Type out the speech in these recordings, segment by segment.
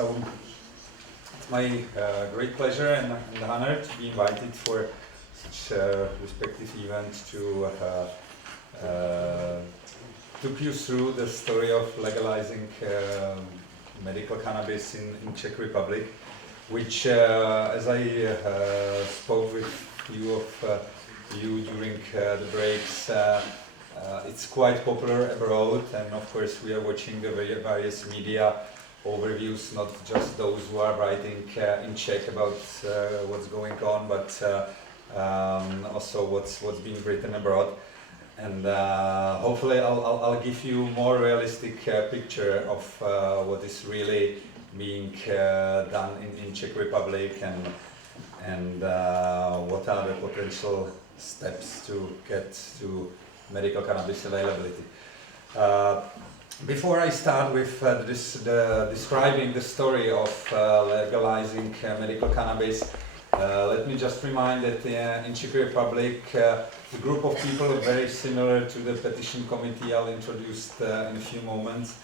So it's my great pleasure and honor to be invited for such a respective event to took you through the story of legalizing medical cannabis in Czech Republic, which, as I spoke with few of you during the breaks, it's quite popular abroad, and of course we are watching the various media overviews, not just those who are writing in Czech about what's going on, but also what's being written abroad. And hopefully I'll give you more realistic picture of what is really being done in Czech Republic, and what are the potential steps to get to medical cannabis availability. Before I start with describing the story of legalizing medical cannabis, let me just remind that in Czech Republic, the group of people very similar to the petition committee I'll introduce in a few moments,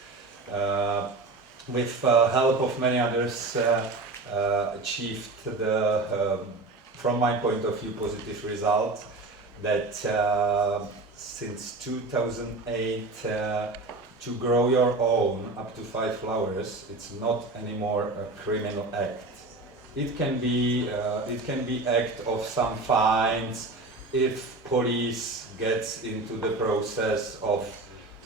with help of many others, achieved the, from my point of view, positive result that since 2008, to grow your own up to 5 flowers, it's not anymore a criminal act. It can be act of some fines if police gets into the process of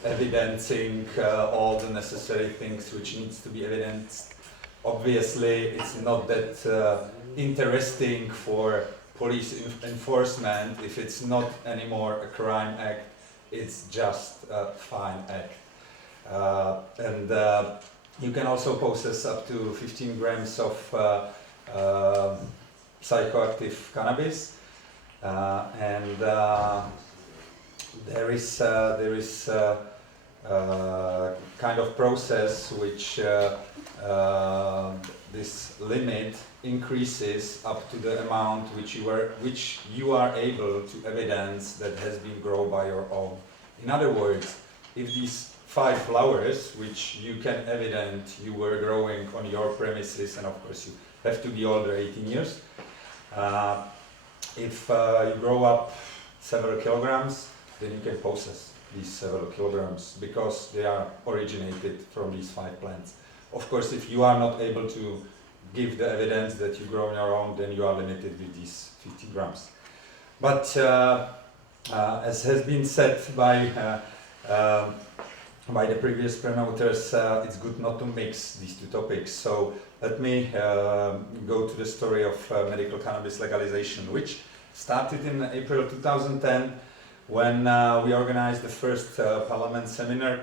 evidencing all the necessary things which needs to be evidenced. Obviously, it's not that interesting for police enforcement if it's not anymore a crime act, it's just a fine act. And you can also possess up to 15 grams of psychoactive cannabis, and there is kind of process which this limit increases up to the amount which you are able to evidence that has been grown by your own. In other words, if these 5 flowers which you can evidence you were growing on your premises, and of course you have to be older 18 years, if you grow up several kilograms, then you can possess these several kilograms because they are originated from these 5 plants. Of course, if you are not able to give the evidence that you grow on your own, then you are limited with these 50 grams. But as has been said by the previous promoters, it's good not to mix these two topics. So let me go to the story of medical cannabis legalization, which started in April 2010 when we organized the first parliament seminar,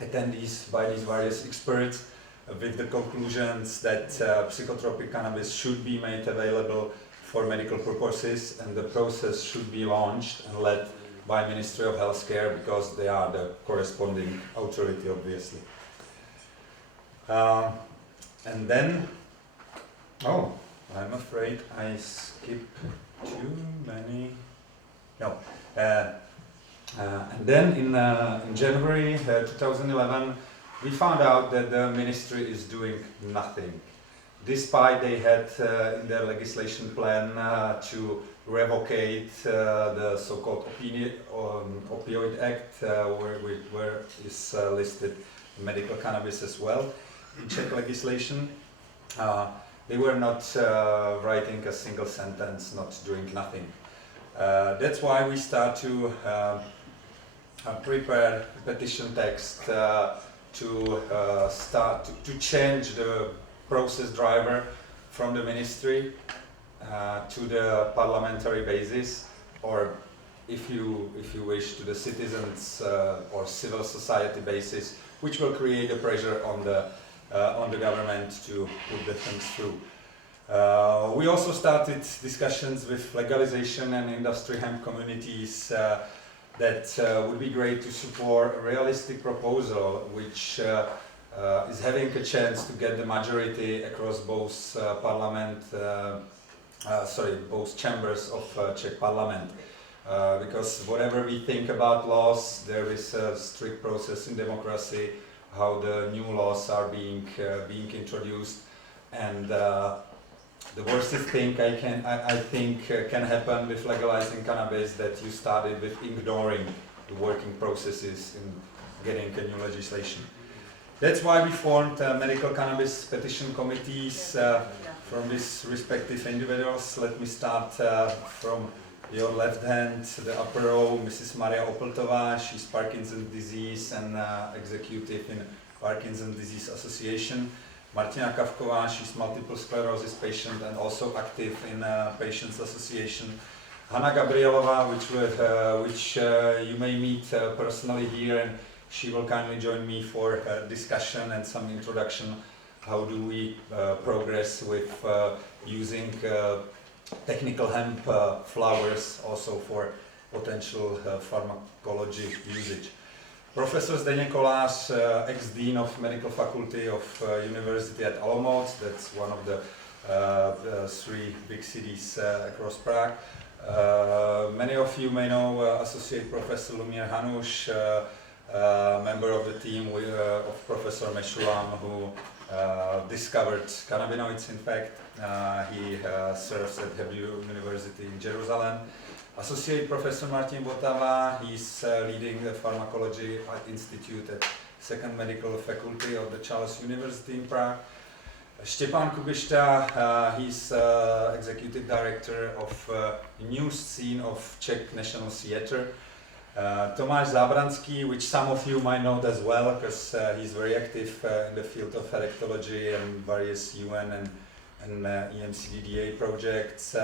attendees by these various experts, with the conclusions that psychotropic cannabis should be made available for medical purposes, and the process should be launched and led by Ministry of Healthcare because they are the corresponding authority, obviously. And then, oh, I'm afraid I skipped too many. No. And then in January 2011, we found out that the ministry is doing nothing, despite they had in their legislation plan to revocate the so-called Opioid Act, where is listed medical cannabis as well in Czech legislation. They were not writing a single sentence, not doing nothing. That's why we start to prepare petition text to start to change the process driver from the ministry to the parliamentary basis, or if you wish, to the citizens or civil society basis, which will create a pressure on the government to put the things through. We also started discussions with legalization and industry hemp communities that would be great to support a realistic proposal which is having a chance to get the majority across both both chambers of Czech Parliament. Because whatever we think about laws, there is a strict process in democracy how the new laws are being introduced, and the worst thing I think can happen with legalizing cannabis that you started with ignoring the working processes in getting a new legislation. That's why we formed medical cannabis petition committees from these respective individuals. Let me start from your left hand, the upper row, Mrs. Maria Opeltová. She's Parkinson's disease and executive in Parkinson's Disease Association. Martina Kavková, she's multiple sclerosis patient and also active in Patients Association. Hanna Gabrielová, which you may meet personally here, and she will kindly join me for discussion and some introduction. How do we progress with using technical hemp flowers also for potential pharmacology usage. Professor Zdeněk Kolář, ex-dean of Medical Faculty of University at Olomouc, that's one of the 3 big cities across Prague. Many of you may know Associate Professor Lumír Hanuš, member of the team of Professor Meshulam, who discovered cannabinoids. In fact, he serves at Hebrew University in Jerusalem. Associate Professor Martin Votava, he's leading the Pharmacology Institute at Second Medical Faculty of the Charles University in Prague. Štěpán Kubišta, he's Executive Director of News Scene of Czech National Theatre. Tomáš Zábranský, which some of you might know as well, because he's very active in the field of addictology and various UN and EMCDDA projects.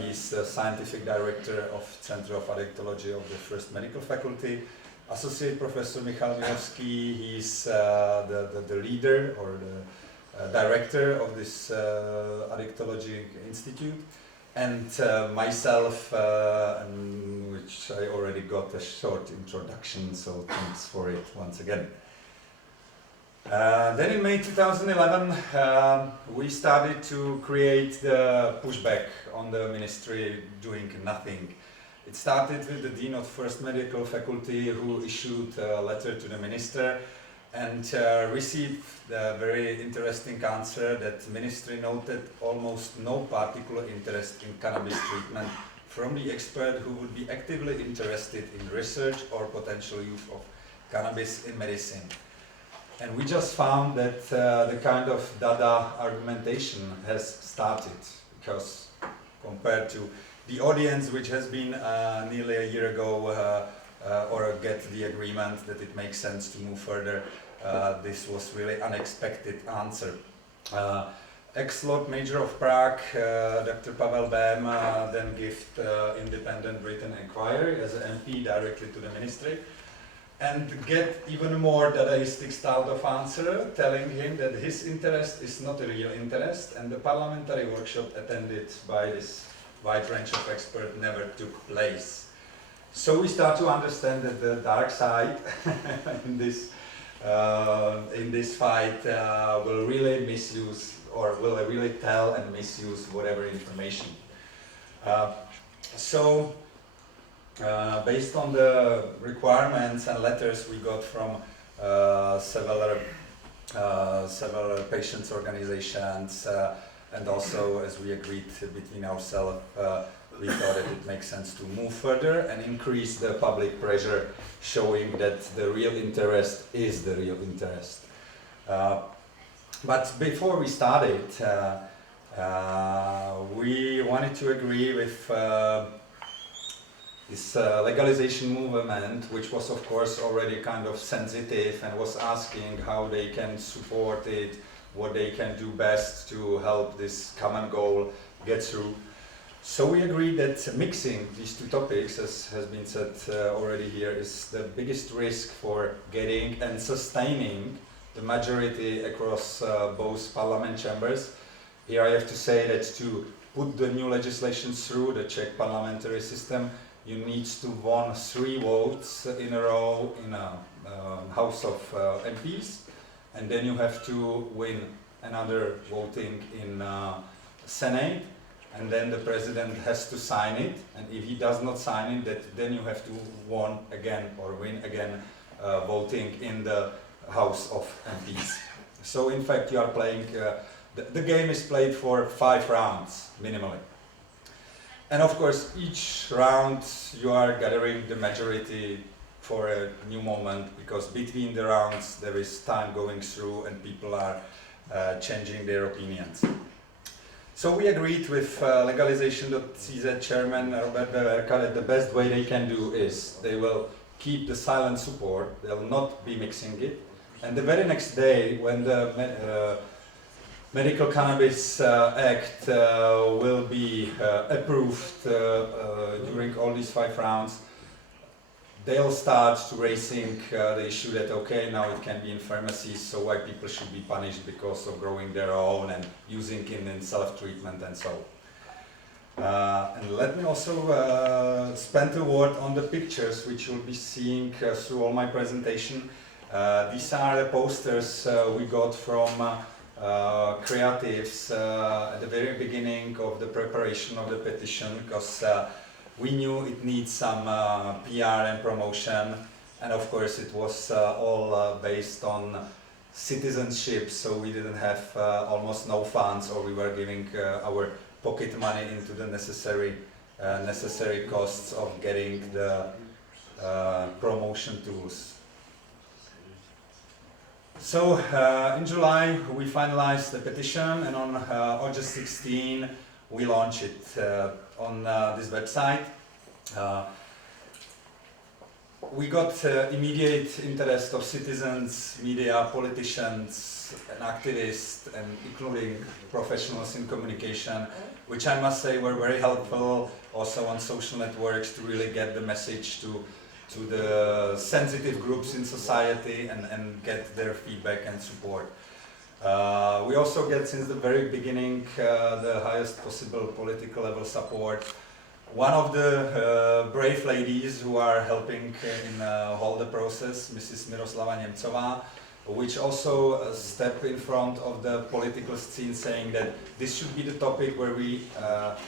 He's the Scientific Director of Center of Addictology of the First Medical Faculty. Associate Professor Michal Minovský, he's the leader or the director of this Addictology Institute. And myself, which I already got a short introduction, so thanks for it once again. Then in May 2011, we started to create the pushback on the ministry doing nothing. It started with the Dean of First Medical Faculty, who issued a letter to the minister and received a very interesting answer that the ministry noted almost no particular interest in cannabis treatment from the expert who would be actively interested in research or potential use of cannabis in medicine. And we just found that the kind of Dada argumentation has started, because compared to the audience, which has been nearly a year ago, or get the agreement that it makes sense to move further, this was really unexpected answer. Ex-Lord Major of Prague, Dr. Pavel Bém, then gave independent written inquiry as an MP directly to the ministry, and get even more Dadaistic style of answer, telling him that his interest is not a real interest, and the parliamentary workshop attended by this wide range of experts never took place. So we start to understand that the dark side in this fight will really misuse, or will really tell and misuse whatever information. Based on the requirements and letters we got from several patients' organizations, and also as we agreed between ourselves, we thought that it makes sense to move further and increase the public pressure, showing that the real interest is the real interest. But before we started, we wanted to agree with this legalization movement, which was of course already kind of sensitive and was asking how they can support it, what they can do best to help this common goal get through. So we agreed that mixing these two topics, as has been said already here, is the biggest risk for getting and sustaining the majority across both parliament chambers. Here I have to say that to put the new legislation through the Czech parliamentary system, you need to win 3 votes in a row in a House of MPs, and then you have to win another voting in Senate, and then the president has to sign it, and if he does not sign it, then you have to win again voting in the House of MPs. So in fact you are playing, the game is played for 5 rounds minimally. And of course each round you are gathering the majority for a new moment, because between the rounds there is time going through and people are changing their opinions. So we agreed with legalization.cz chairman Robert Beverka that the best way they can do is they will keep the silent support, they'll not be mixing it, and the very next day when the Medical Cannabis Act will be approved during all these 5 rounds, they'll start to raising the issue that okay, now it can be in pharmacies, so why people should be punished because of growing their own and using it in self-treatment and so. And let me also spend a word on the pictures which you'll be seeing through all my presentation. These are the posters we got from creatives at the very beginning of the preparation of the petition, because we knew it needs some PR and promotion, and of course it was all based on citizenship, so we didn't have almost no funds, or we were giving our pocket money into the necessary costs of getting the promotion tools. So in July we finalized the petition, and on August 16 we launched it on this website. We got immediate interest of citizens, media, politicians and activists, and including professionals in communication, which I must say were very helpful also on social networks to really get the message to the sensitive groups in society and get their feedback and support. We also get, since the very beginning, the highest possible political level support. One of the brave ladies who are helping in all the process, Mrs. Miroslava Němcová, which also step in front of the political scene, saying that this should be the topic where we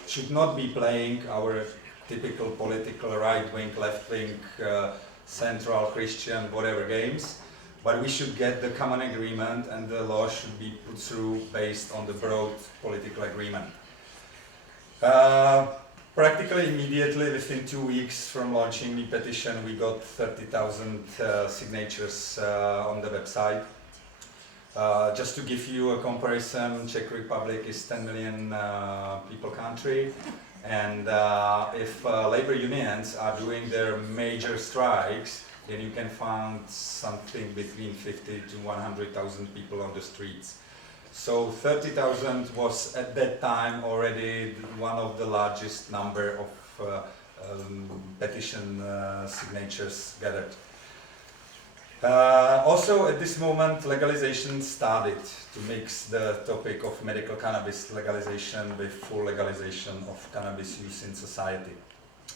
should not be playing our typical political right-wing, left-wing, central, Christian, whatever games, but we should get the common agreement, and the law should be put through based on the broad political agreement. Practically immediately, within 2 weeks from launching the petition, we got 30,000 signatures on the website. Just to give you a comparison, Czech Republic is 10 million people country, and if labor unions are doing their major strikes, then you can find something between 50 to 100,000 people on the streets. So 30,000 was at that time already one of the largest number of petition signatures gathered. Also at this moment legalization started to mix the topic of medical cannabis legalization with full legalization of cannabis use in society.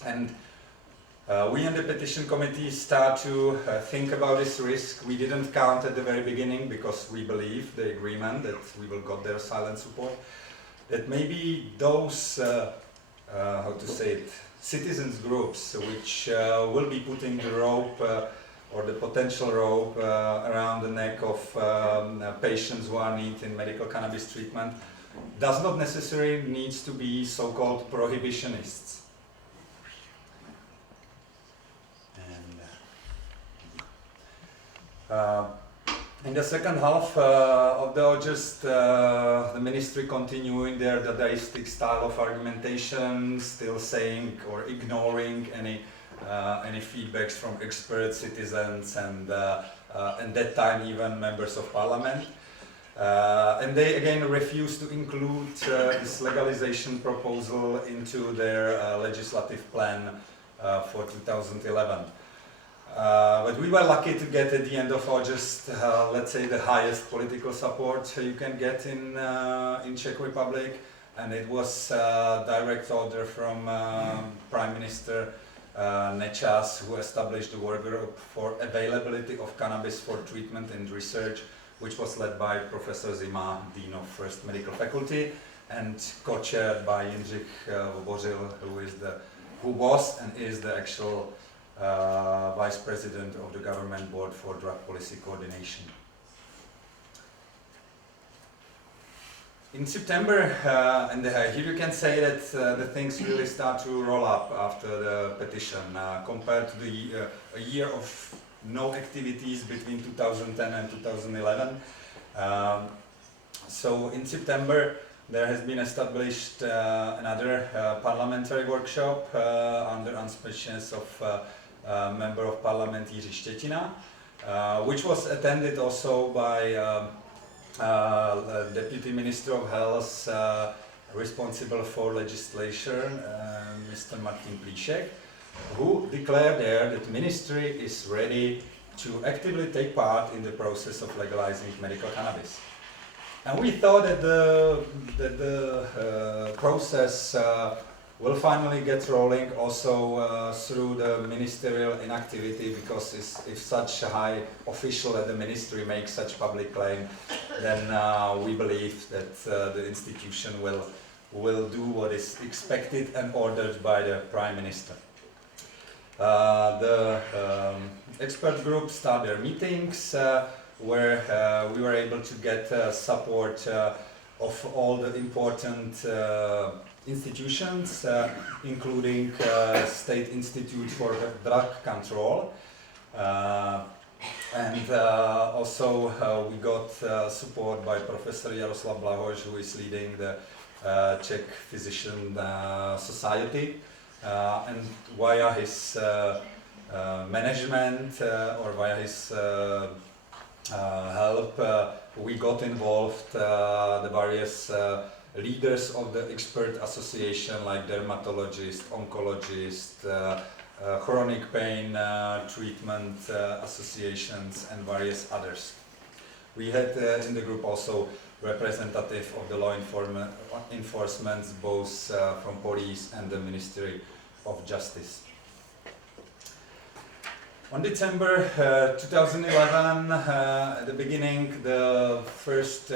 And we in the petition committee start to think about this risk. We didn't count at the very beginning, because we believe the agreement that we will get their silent support, that maybe those, how to say it, citizens groups which will be putting the rope or the potential rope around the neck of patients who are need in medical cannabis treatment does not necessarily needs to be so-called prohibitionists. In the second half of the August, the ministry continuing their Dadaistic style of argumentation, still saying or ignoring any feedbacks from expert citizens and at that time even members of parliament. And they again refused to include this legalization proposal into their legislative plan for 2011. But we were lucky to get at the end of August, let's say, the highest political support you can get in Czech Republic, and it was a direct order from Prime Minister Nečas, who established the work group for availability of cannabis for treatment and research, which was led by Professor Zima, Dean of First Medical Faculty, and co-chaired by Jindřich Vobořil, who was and is the actual Vice President of the Government Board for Drug Policy Coordination. In September, and here you can say that the things really start to roll up after the petition, compared to a year of no activities between 2010 and 2011. So in September, there has been established another parliamentary workshop under auspices of Member of Parliament Jiří Štětina, which was attended also by Deputy Minister of Health responsible for legislation, Mr. Martin Plíšek, who declared there that Ministry is ready to actively take part in the process of legalizing medical cannabis. And we thought that the process will finally get rolling also through the ministerial inactivity, because if such a high official at the ministry makes such public claim, then we believe that the institution will do what is expected and ordered by the Prime Minister. The expert group started their meetings where we were able to get support of all the important institutions, including State Institute for Drug Control, and also we got support by Professor Jaroslav Blahoš, who is leading the Czech Physician Society, and via his management or via his help, we got involved the various leaders of the expert association, like dermatologists, oncologists, chronic pain treatment associations, and various others. We had in the group also representative of the law enforcement, both from police and the Ministry of Justice. On December 2011, at the beginning, the first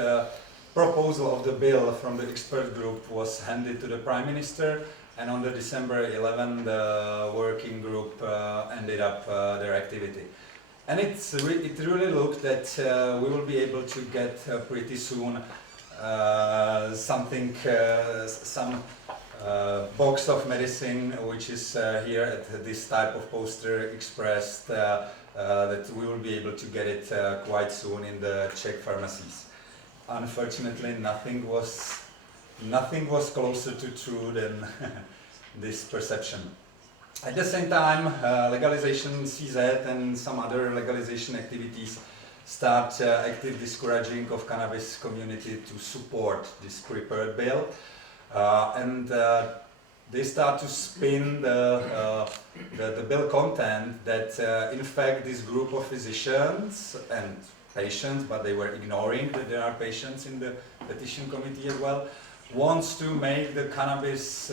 proposal of the bill from the expert group was handed to the Prime Minister, and on the December 11, the working group ended up their activity. And it really looked that we will be able to get pretty soon some box of medicine, which is here at this type of poster expressed, that we will be able to get it quite soon in the Czech pharmacies. Unfortunately, nothing was closer to true than this perception. At the same time, legalization CZ and some other legalization activities start active discouraging of cannabis community to support this prepared bill, and they start to spin the bill content that in fact this group of physicians and patients, but they were ignoring that there are patients in the petition committee as well, wants to make the cannabis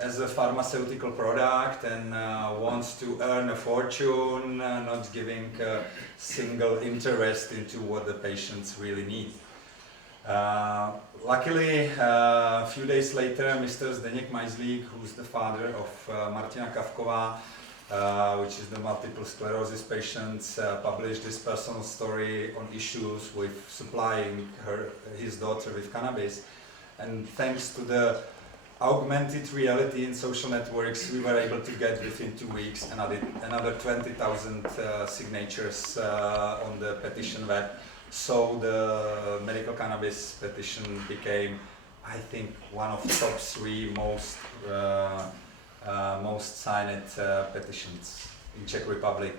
as a pharmaceutical product and wants to earn a fortune, not giving a single interest into what the patients really need. Luckily, a few days later, Mr. Zdeněk Majzlík, who's the father of Martina Kavková, which is the multiple sclerosis patients, published this personal story on issues with supplying his daughter with cannabis. And thanks to the augmented reality in social networks, we were able to get within 2 weeks another 20,000 signatures on the petition web. So the medical cannabis petition became, I think, one of the top 3 most signed petitions in Czech Republic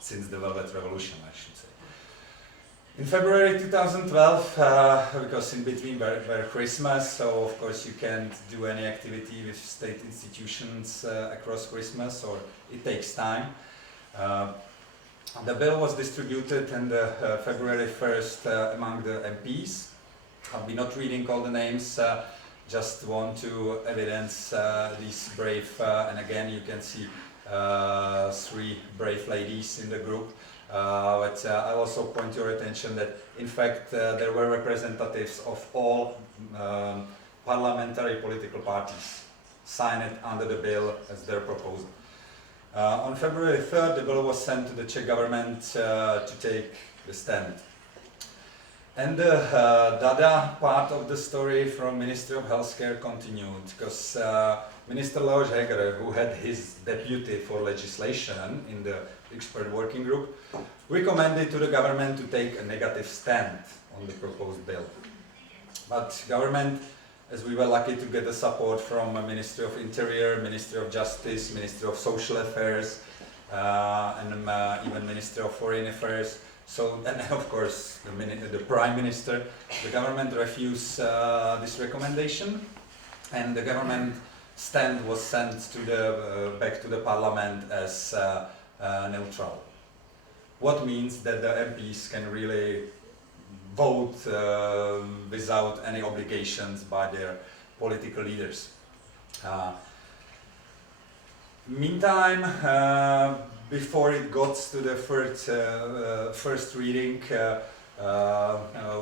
since the Velvet Revolution, I should say. In February 2012, because in between were Christmas, so of course you can't do any activity with state institutions across Christmas, or it takes time. The bill was distributed on February 1st among the MPs. I'll be not reading all the names, just want to evidence these brave, and again you can see 3 brave ladies in the group. But I'll also point your attention that in fact there were representatives of all parliamentary political parties signed under the bill as their proposal. On February 3rd, the bill was sent to the Czech government to take the stand. And the Dada part of the story from Ministry of Healthcare continued, because Minister Leoš Heger, who had his deputy for legislation in the expert working group, recommended to the government to take a negative stand on the proposed bill. But government, as we were lucky to get the support from Ministry of Interior, Ministry of Justice, Ministry of Social Affairs, and even Ministry of Foreign Affairs. So, and of course, the Prime Minister, the government refused this recommendation, and the government stand was sent to the back to the Parliament as neutral. What means that the MPs can really vote without any obligations by their political leaders. Meantime, before it got to the first reading,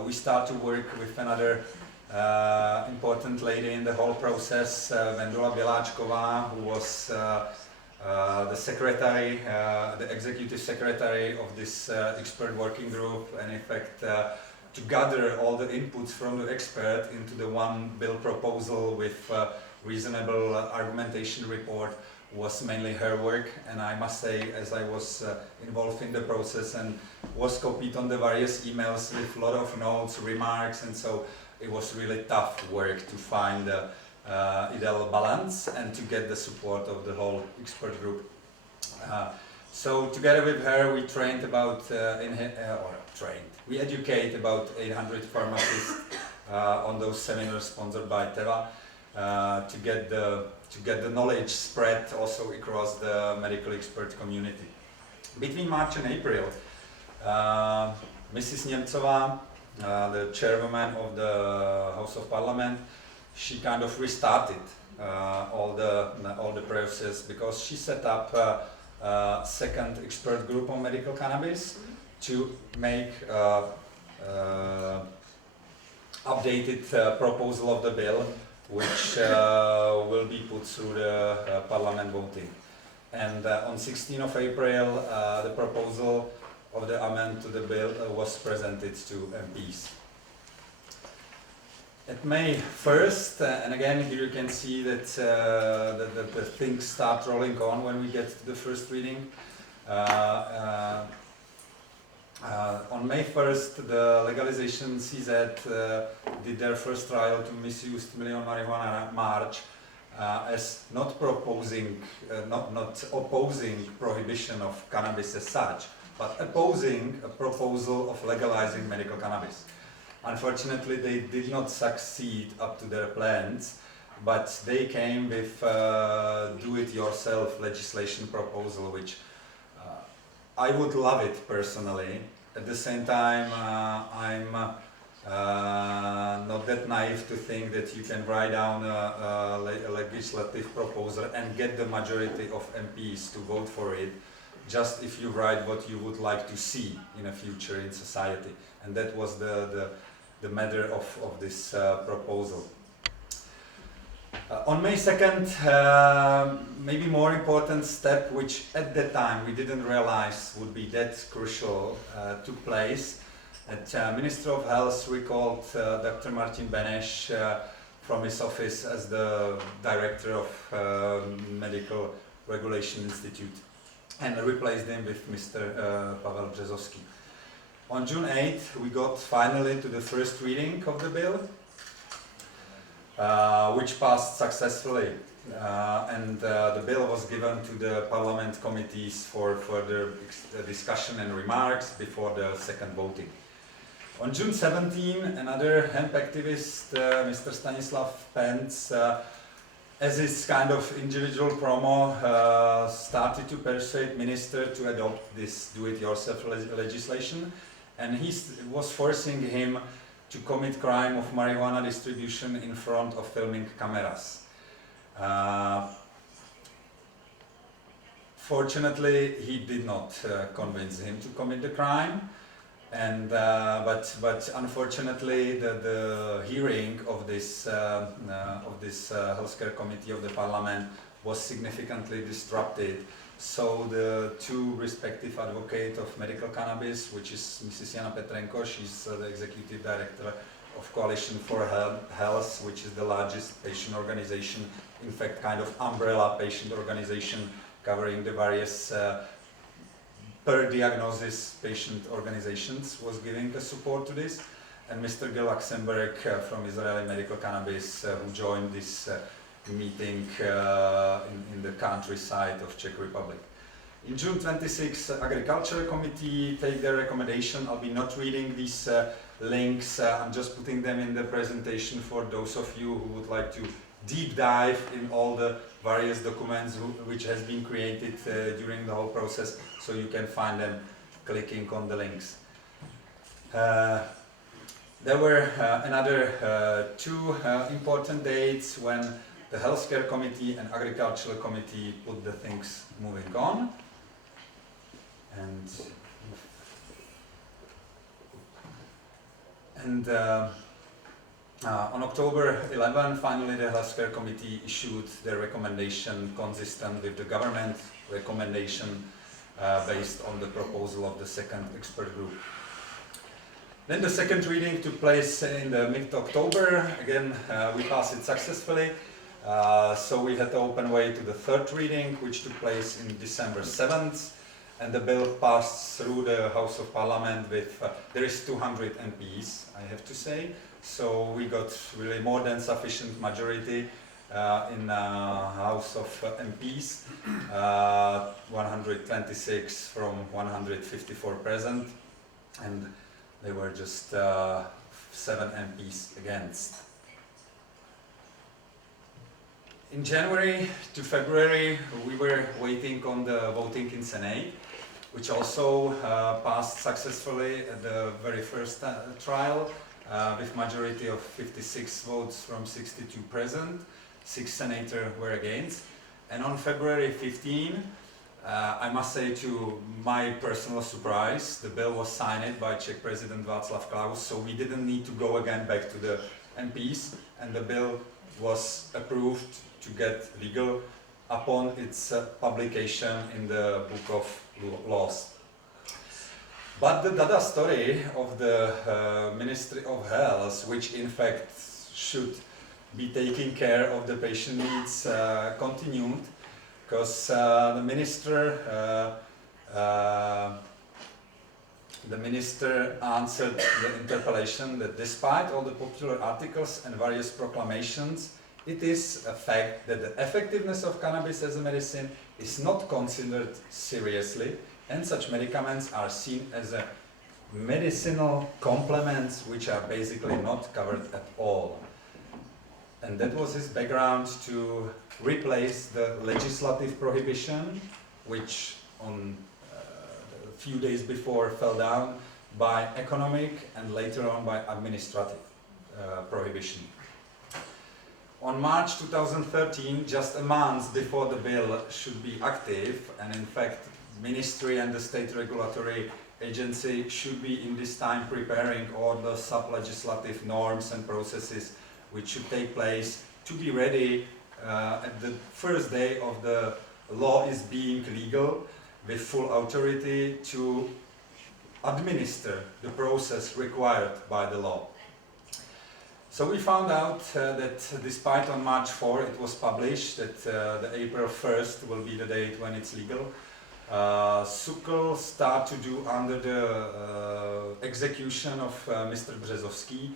we start to work with another important lady in the whole process, Vendula Běláčková, who was the secretary, the executive secretary of this expert working group, and in fact to gather all the inputs from the expert into the one bill proposal with reasonable argumentation report was mainly her work. And I must say, as I was involved in the process and was copied on the various emails with a lot of notes, remarks, and so it was really tough work to find the ideal balance and to get the support of the whole expert group. So together with her we trained about, we educate about 800 pharmacists on those seminars sponsored by Teva to get the knowledge spread also across the medical expert community. Between March and April, Mrs. Němcová, the chairwoman of the House of Parliament, she kind of restarted all the process, because she set up a second expert group on medical cannabis to make updated proposal of the bill, which will be put through the parliament voting. And on 16th of April, the proposal of the amendment to the bill was presented to MPs. At May 1st, and again here you can see that the things start rolling on when we get to the first reading. On May 1st, the legalization CZ did their first trial to misused million marijuana march as not proposing, not opposing prohibition of cannabis as such, but opposing a proposal of legalizing medical cannabis. Unfortunately, they did not succeed up to their plans, but they came with do-it-yourself legislation proposal, which I would love it personally. At the same time, I'm not that naive to think that you can write down a legislative proposal and get the majority of MPs to vote for it, just if you write what you would like to see in the future in society. And that was the matter of this proposal. On May 2nd, maybe more important step, which at that time we didn't realize would be that crucial, took place. That Minister of Health recalled Dr. Martin Beneš from his office as the director of Medical Regulation Institute and replaced him with Mr. Pavel Březovský. On June 8th, we got finally to the first reading of the bill, which passed successfully, and the bill was given to the parliament committees for further discussion and remarks before the second voting. On June 17, another hemp activist, Mr. Stanislav Pence, as his kind of individual promo, started to persuade minister to adopt this do-it-yourself legislation, and he was forcing him to commit crime of marijuana distribution in front of filming cameras. Fortunately, he did not convince him to commit the crime, and but unfortunately, the hearing of this healthcare committee of the parliament was significantly disrupted. So the two respective advocates of medical cannabis, which is Mrs. Jana Petrenko, she's the executive director of Coalition for Health, which is the largest patient organization, in fact kind of umbrella patient organization covering the various per diagnosis patient organizations, was giving the support to this, and Mr. Gil Luxemburg from Israeli Medical Cannabis who joined this meeting in the countryside of Czech Republic. In June 26, Agriculture Committee take their recommendation. I'll be not reading these links, I'm just putting them in the presentation for those of you who would like to deep dive in all the various documents which has been created during the whole process, so you can find them clicking on the links. There were another two important dates when the Healthcare Committee and Agricultural Committee put the things moving on. And on October 11, finally the Healthcare Committee issued their recommendation consistent with the government recommendation based on the proposal of the second expert group. Then the second reading took place in the mid-October. Again, we passed it successfully. So we had to open way to the third reading, which took place in December 7th. And the bill passed through the House of Parliament with, there is 200 MPs, I have to say. So we got really more than sufficient majority in House of MPs, 126 from 154 present, and there were just 7 MPs against. In January to February, we were waiting on the voting in Senate, which also passed successfully at the very first trial with majority of 56 votes from 62 present. 6 senators were against. And on February 15, I must say to my personal surprise, the bill was signed by Czech President Václav Klaus, so we didn't need to go again back to the MPs, and the bill was approved to get legal upon its publication in the Book of Laws. But the data story of the Ministry of Health, which in fact should be taking care of the patient needs, continued, because the minister answered the interpellation that despite all the popular articles and various proclamations, it is a fact that the effectiveness of cannabis as a medicine is not considered seriously, and such medicaments are seen as a medicinal complements which are basically not covered at all. And that was his background to replace the legislative prohibition, which on a few days before fell down, by economic and later on by administrative prohibition. On March 2013, just a month before the bill should be active, and in fact Ministry and the State Regulatory Agency should be in this time preparing all the sub-legislative norms and processes which should take place to be ready at the first day of the law is being legal, with full authority to administer the process required by the law. So we found out that despite on March 4 it was published that the April 1st will be the date when it's legal, SUKL start to do under the execution of Mr. Březovský.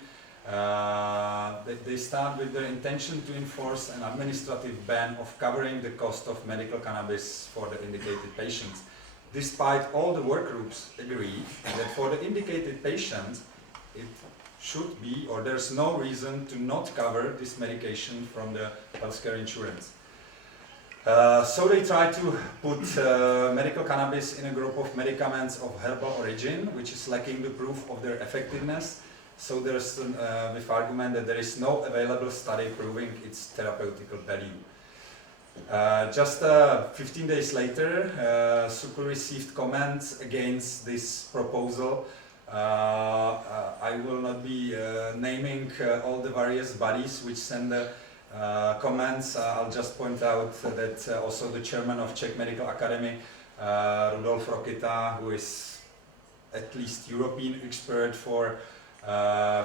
They start with their intention to enforce an administrative ban of covering the cost of medical cannabis for the indicated patients. Despite all the work groups agree that for the indicated patients it should be, or there's no reason to not cover this medication from the healthcare insurance. So they try to put medical cannabis in a group of medicaments of herbal origin, which is lacking the proof of their effectiveness. So there's with argument that there is no available study proving its therapeutical value. Just 15 days later, SUKL received comments against this proposal. I will not be naming all the various bodies which send the comments, I'll just point out that also the chairman of Czech Medical Academy, Rudolf Rokita, who is at least European expert for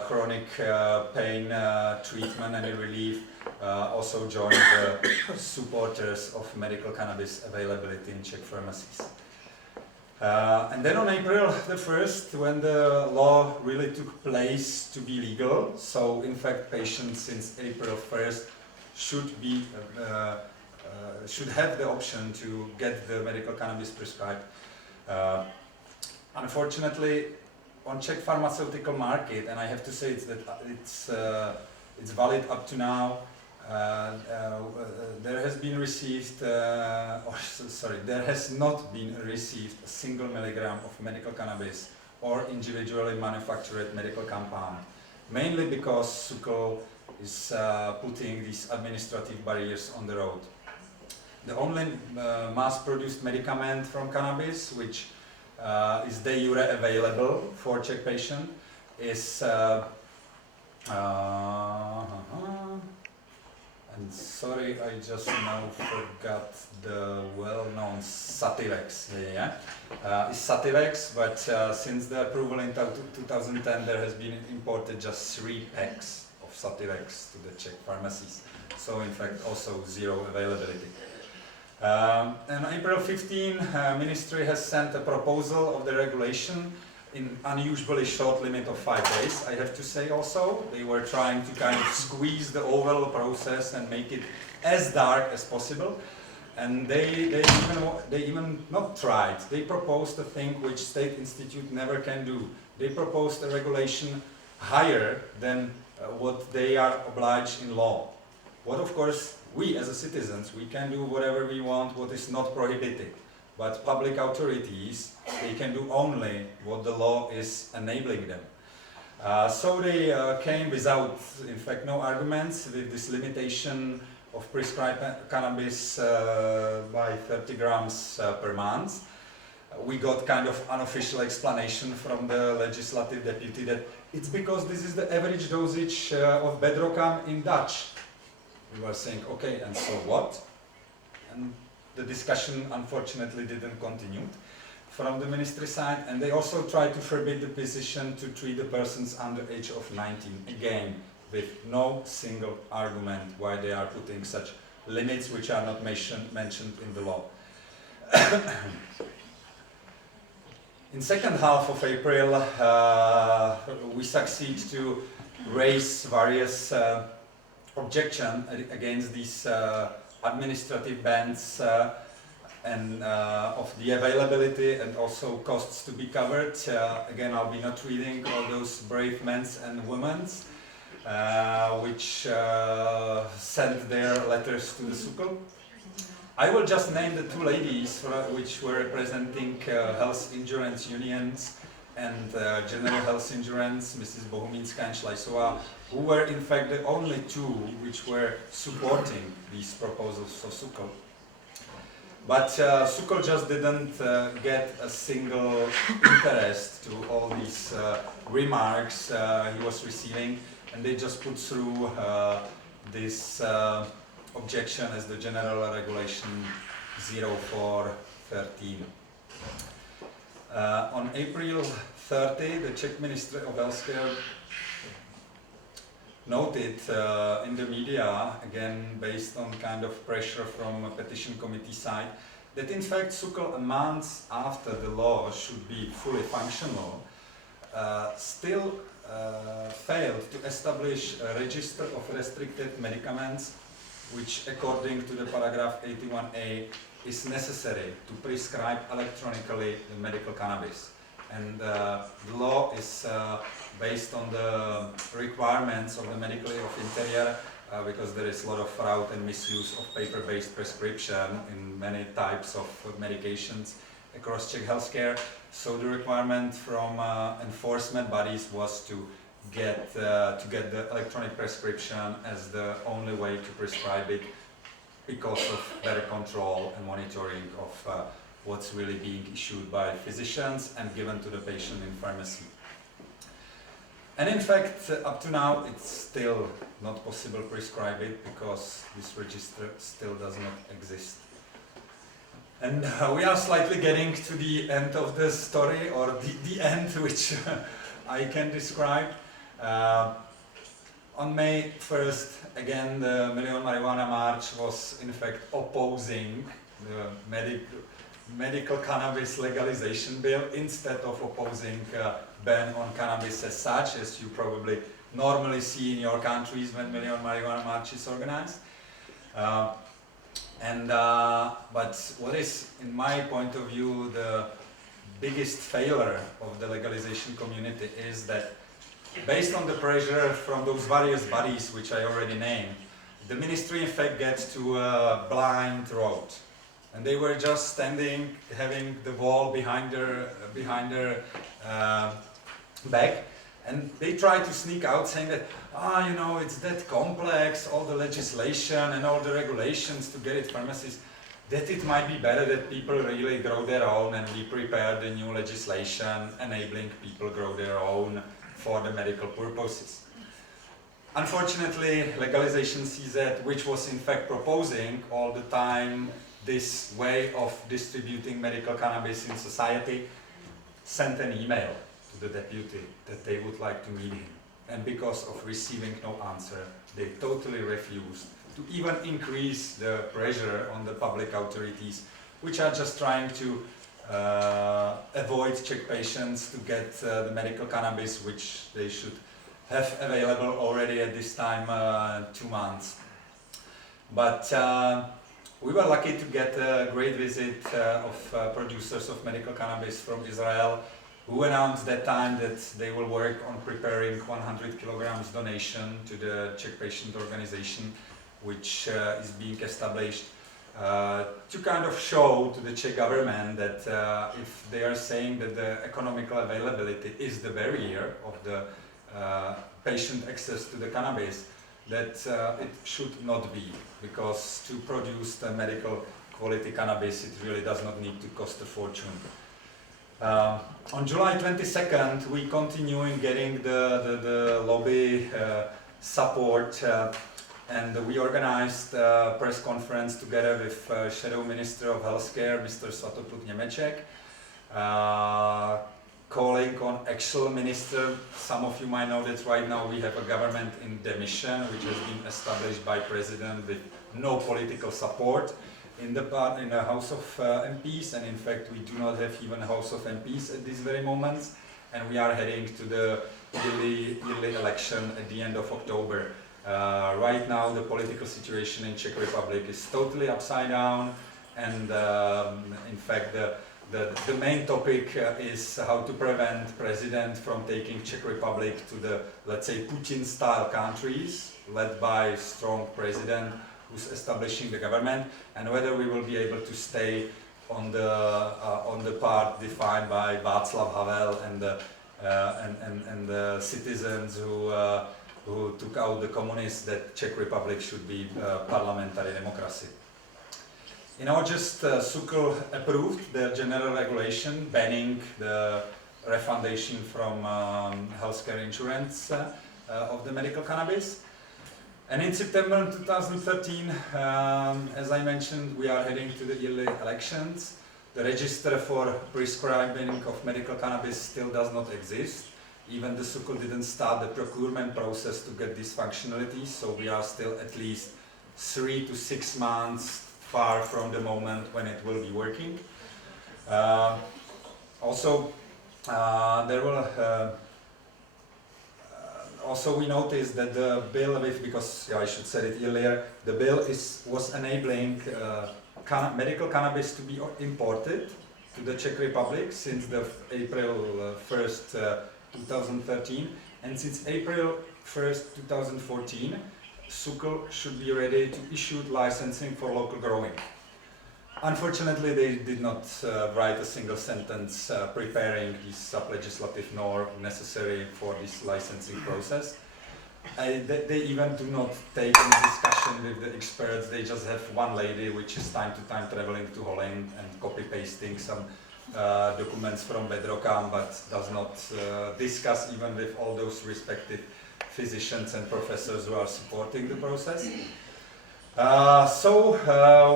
chronic pain treatment and relief, also joined the supporters of medical cannabis availability in Czech pharmacies. And then on April the 1st, when the law really took place to be legal, so in fact patients since April 1st should have the option to get the medical cannabis prescribed. Unfortunately, on Czech pharmaceutical market, and I have to say it's valid up to now, there has not been received a single milligram of medical cannabis or individually manufactured medical compound, mainly because SÚKL is putting these administrative barriers on the road. The only mass-produced medicament from cannabis, which is de jure available for Czech patient, is and sorry, I just now forgot the well-known Sativex. Is Sativex, but since the approval in 2010, there has been imported just 3 packs of Sativex to the Czech pharmacies. So in fact, also zero availability. On April 15, Ministry has sent a proposal of the regulation in unusually short limit of 5 days, I have to say also. They were trying to kind of squeeze the overall process and make it as dark as possible. And they even not tried. They proposed a thing which State Institute never can do. They proposed a regulation higher than what they are obliged in law. What of course, we as a citizens, we can do whatever we want, what is not prohibited. But public authorities, they can do only what the law is enabling them. So they came without, in fact, no arguments with this limitation of prescribed cannabis by 30 grams per month. We got kind of unofficial explanation from the legislative deputy that it's because this is the average dosage of Bedrocan in Dutch. We were saying, okay, and so what? And the discussion unfortunately didn't continue from the ministry side, and they also tried to forbid the physician to treat the persons under age of 19, again with no single argument why they are putting such limits which are not mentioned in the law. In second half of April, we succeed to raise various objections against these administrative bans and of the availability and also costs to be covered. Again, I'll be not reading all those brave men and women which sent their letters to the SÚKL. I will just name the 2 ladies which were representing health insurance unions and general health insurance, Mrs. Bohumínska and Šlajsová, who were in fact the only 2 which were supporting these proposals for SÚKL. But SÚKL just didn't get a single interest to all these remarks he was receiving, and they just put through this objection as the general regulation 0413. On April 30, the Czech Ministry of Healthcare noted in the media, again based on kind of pressure from a petition committee side, that in fact SÚKL, a month after the law should be fully functional, still failed to establish a register of restricted medicaments, which according to the paragraph 81A is necessary to prescribe electronically the medical cannabis. And the law is based on the requirements of the Medical of Interior, because there is a lot of fraud and misuse of paper-based prescription in many types of medications across Czech healthcare. So the requirement from enforcement bodies was to get the electronic prescription as the only way to prescribe it, because of better control and monitoring of what's really being issued by physicians and given to the patient in pharmacy. And in fact, up to now, it's still not possible to prescribe it because this register still does not exist. And we are slightly getting to the end of the story, or the end which I can describe. On May 1st, again, the Million Marijuana March was in fact opposing the medical cannabis legalization bill instead of opposing ban on cannabis as such, as you probably normally see in your countries when Million Marijuana March is organized. But what is, in my point of view, the biggest failure of the legalization community is that, based on the pressure from those various bodies which I already named, the ministry in fact gets to a blind road. And they were just standing, having the wall behind their back, and they try to sneak out saying that, you know, it's that complex, all the legislation and all the regulations to get it pharmacies, that it might be better that people really grow their own, and we prepare the new legislation enabling people grow their own for the medical purposes. Unfortunately, legalization CZ, which was in fact proposing all the time this way of distributing medical cannabis in society, sent an email to the deputy that they would like to meet him. And because of receiving no answer, they totally refused to even increase the pressure on the public authorities, which are just trying to avoid Czech patients to get the medical cannabis, which they should have available already at this time 2 months. But we were lucky to get a great visit of producers of medical cannabis from Israel, who announced that time that they will work on preparing 100 kilograms donation to the Czech patient organization, which is being established to kind of show to the Czech government that if they are saying that the economical availability is the barrier of the patient access to the cannabis, that it should not be, because to produce the medical quality cannabis, it really does not need to cost a fortune. On July 22nd, we continue in getting the lobby support, and we organized a press conference together with Shadow Minister of Healthcare, Mr. Svatopluk Němeček, calling on actual minister. Some of you might know that right now we have a government in demission, which has been established by President with no political support in the House of MPs, and in fact we do not have even a House of MPs at this very moment, and we are heading to the yearly election at the end of October. Right now the political situation in Czech Republic is totally upside down, and in fact the main topic is how to prevent President from taking Czech Republic to the, let's say, Putin-style countries, led by strong President who's establishing the government, and whether we will be able to stay on the part defined by Václav Havel and the citizens who took out the communists, that Czech Republic should be parliamentary democracy. In August, SUKL approved the general regulation banning the refundation from healthcare insurance of the medical cannabis. And in September 2013, as I mentioned, we are heading to the yearly elections. The register for prescribing of medical cannabis still does not exist. Even the SUKL didn't start the procurement process to get these functionalities, so we are still at least 3 to 6 months far from the moment when it will be working. Also we noticed that the bill, because I should say it earlier, the bill was enabling medical cannabis to be imported to the Czech Republic since the April 1st, 2013, and since April 1st, 2014, SUKL should be ready to issue licensing for local growing. Unfortunately, they did not write a single sentence preparing this sub-legislative norm necessary for this licensing process. They even do not take any discussion with the experts. They just have one lady which is time to time traveling to Holland and copy-pasting some documents from Bedrocan, but does not discuss even with all those respective physicians and professors who are supporting the process. So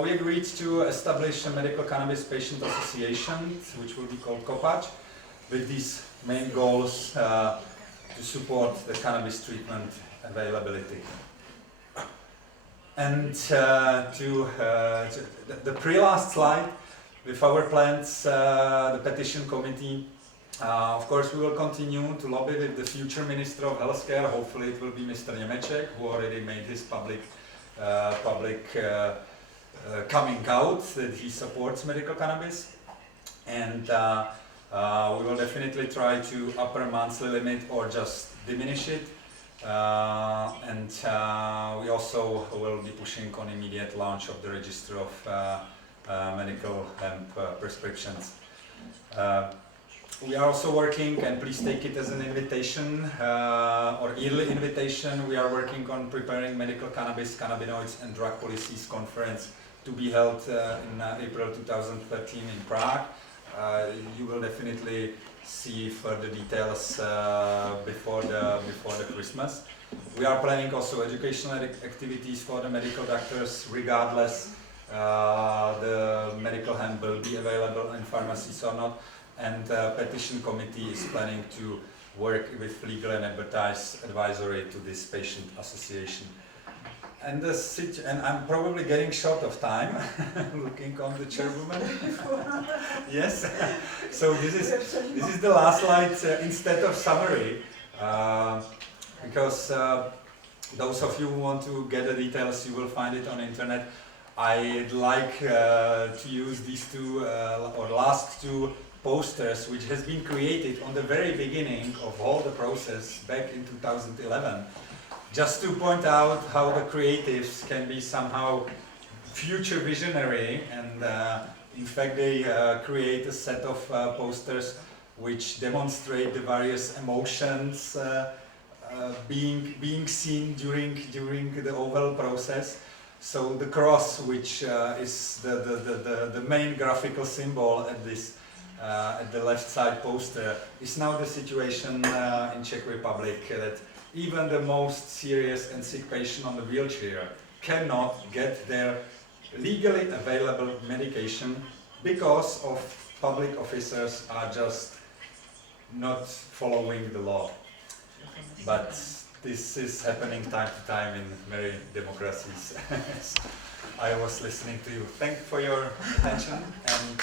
we agreed to establish a medical cannabis patient association, which will be called COPAC, with these main goals to support the cannabis treatment availability. And the pre-last slide, with our plans, the petition committee, of course we will continue to lobby with the future Minister of Healthcare. Hopefully it will be Mr. Němeček, who already made his public coming out that he supports medical cannabis. And we will definitely try to upper monthly limit or just diminish it. And we also will be pushing on immediate launch of the register of medical hemp prescriptions. We are also working, and please take it as an invitation or yearly invitation, we are working on preparing medical cannabis, cannabinoids and drug policies conference to be held in April 2013 in Prague. You will definitely see further details before the Christmas. We are planning also educational activities for the medical doctors, regardless the medical hemp will be available in pharmacies or not. And the petition committee is planning to work with legal and advisory to this patient association. And I'm probably getting short of time, looking on the chairwoman. Yes. So this is the last slide instead of summary, because those of you who want to get the details, you will find it on the internet. I'd like to use these two or last two posters, which has been created on the very beginning of all the process back in 2011, just to point out how the creatives can be somehow future visionary, and in fact they create a set of posters which demonstrate the various emotions being seen during the overall process. So the cross, which is the main graphical symbol at this at the left side poster, is now the situation in Czech Republic that even the most serious and sick patient on the wheelchair cannot get their legally available medication because of public officers are just not following the law. But this is happening time to time in many democracies. I was listening to you. Thank you for your attention. And